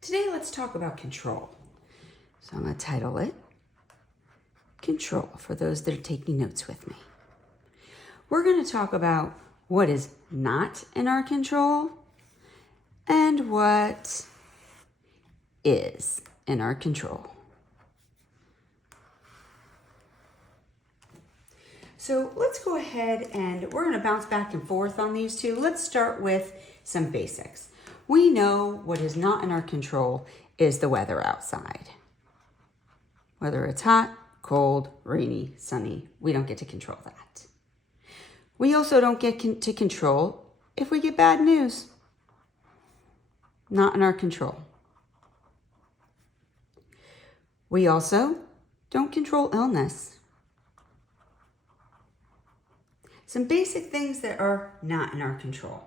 Today, let's talk about control. So I'm going to title it Control for those that are taking notes with me. We're going to talk about what is not in our control and what is in our control. So let's go ahead and we're going to bounce back and forth on these two. Let's start with some basics. We know what is not in our control is the weather outside. Whether it's hot, cold, rainy, sunny, we don't get to control that. We also don't get to control if we get bad news. Not in our control. We also don't control illness. Some basic things that are not in our control.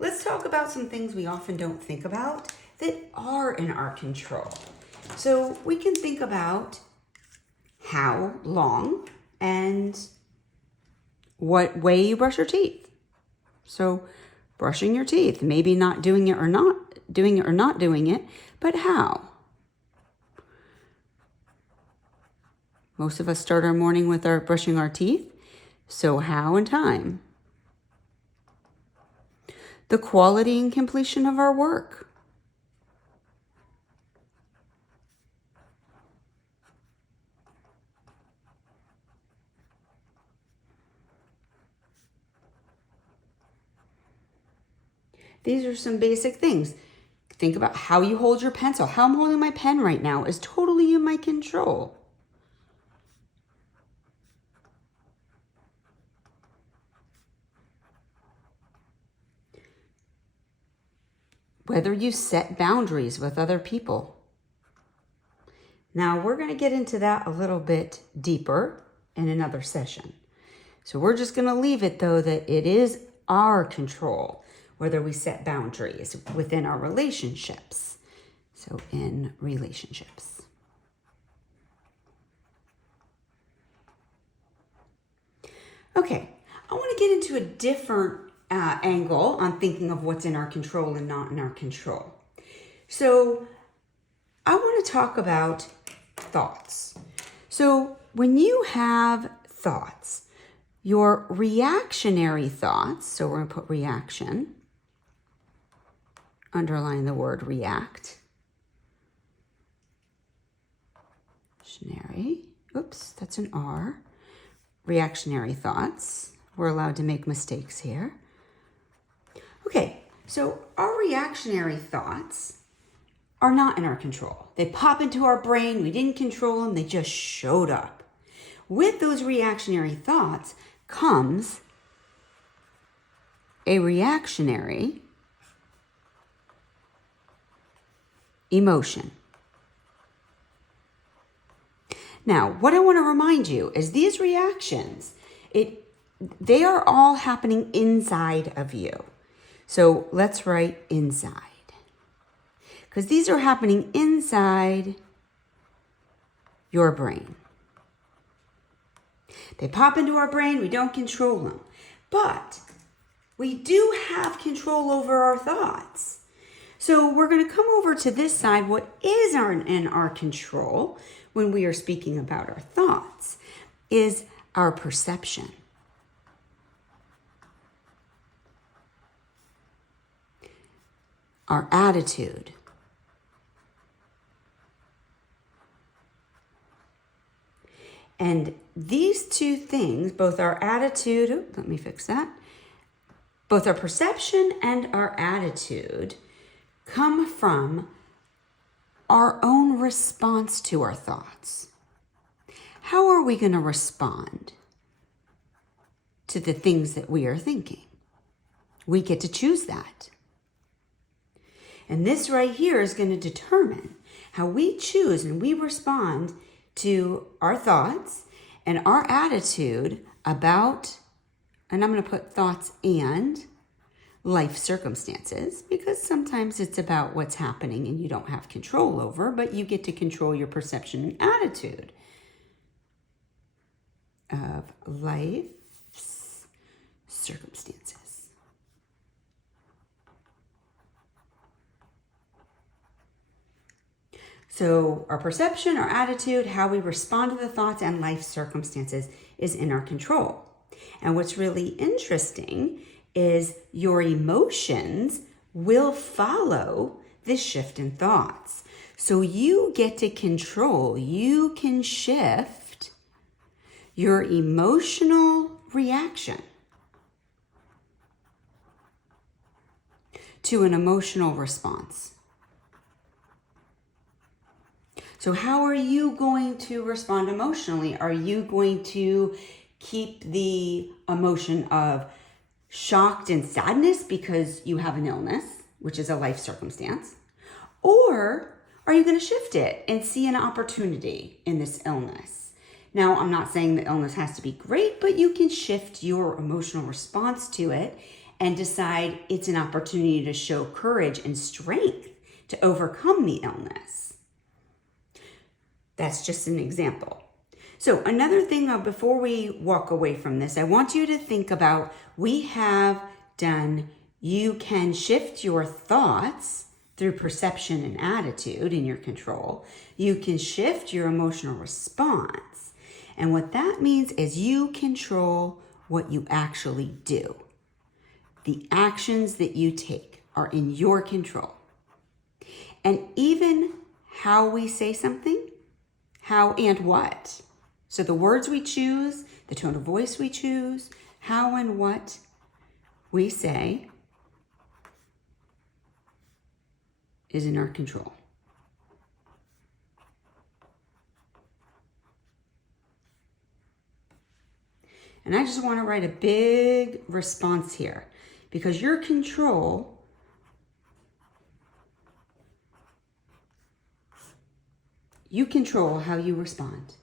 Let's talk about some things we often don't think about that are in our control. So we can think about how long and what way you brush your teeth. So brushing your teeth, maybe not doing it or not doing it, but how? Most of us start our morning with our brushing our teeth. So how and time? The quality and completion of our work. These are some basic things. Think about how you hold your pencil. How I'm holding my pen right now is totally in my control. Whether you set boundaries with other people. Now, we're going to get into that a little bit deeper in another session. So we're just going to leave it, though, that it is our control, whether we set boundaries within our relationships. So in relationships. Okay, I want to get into a different angle on thinking of what's in our control and not in our control. So I want to talk about thoughts. So when you have thoughts, your reactionary thoughts, so we're going to put reaction, underline the word react. Oops, that's an R. Reactionary thoughts. We're allowed to make mistakes here. Okay, so our reactionary thoughts are not in our control. They pop into our brain. We didn't control them. They just showed up. With those reactionary thoughts comes a reactionary emotion. Now, what I want to remind you is these reactions, they are all happening inside of you. So let's write inside. Because these are happening inside your brain. They pop into our brain, we don't control them. But we do have control over our thoughts. So we're going to come over to this side. What is in our control when we are speaking about our thoughts is our perception. Our attitude. And these two things, both our attitude, both our perception and our attitude come from our own response to our thoughts. How are we going to respond to the things that we are thinking? We get to choose that. And this right here is going to determine how we choose and we respond to our thoughts and our attitude about, and I'm going to put thoughts and life circumstances, because sometimes it's about what's happening and you don't have control over, but you get to control your perception and attitude of life's circumstances. So our perception, our attitude, how we respond to the thoughts and life circumstances is in our control. And what's really interesting is your emotions will follow this shift in thoughts. So you get to control, you can shift your emotional reaction to an emotional response. So how are you going to respond emotionally? Are you going to keep the emotion of shocked and sadness because you have an illness, which is a life circumstance? Or are you going to shift it and see an opportunity in this illness? Now, I'm not saying the illness has to be great, but you can shift your emotional response to it and decide it's an opportunity to show courage and strength to overcome the illness. That's just an example. So another thing before we walk away from this, I want you to think about, we have done, you can shift your thoughts through perception and attitude in your control. You can shift your emotional response. And what that means is you control what you actually do. The actions that you take are in your control. And even how we say something, how and what. So the words we choose, the tone of voice we choose, how and what we say is in our control. And I just want to write a big response here, because your control you control how you respond.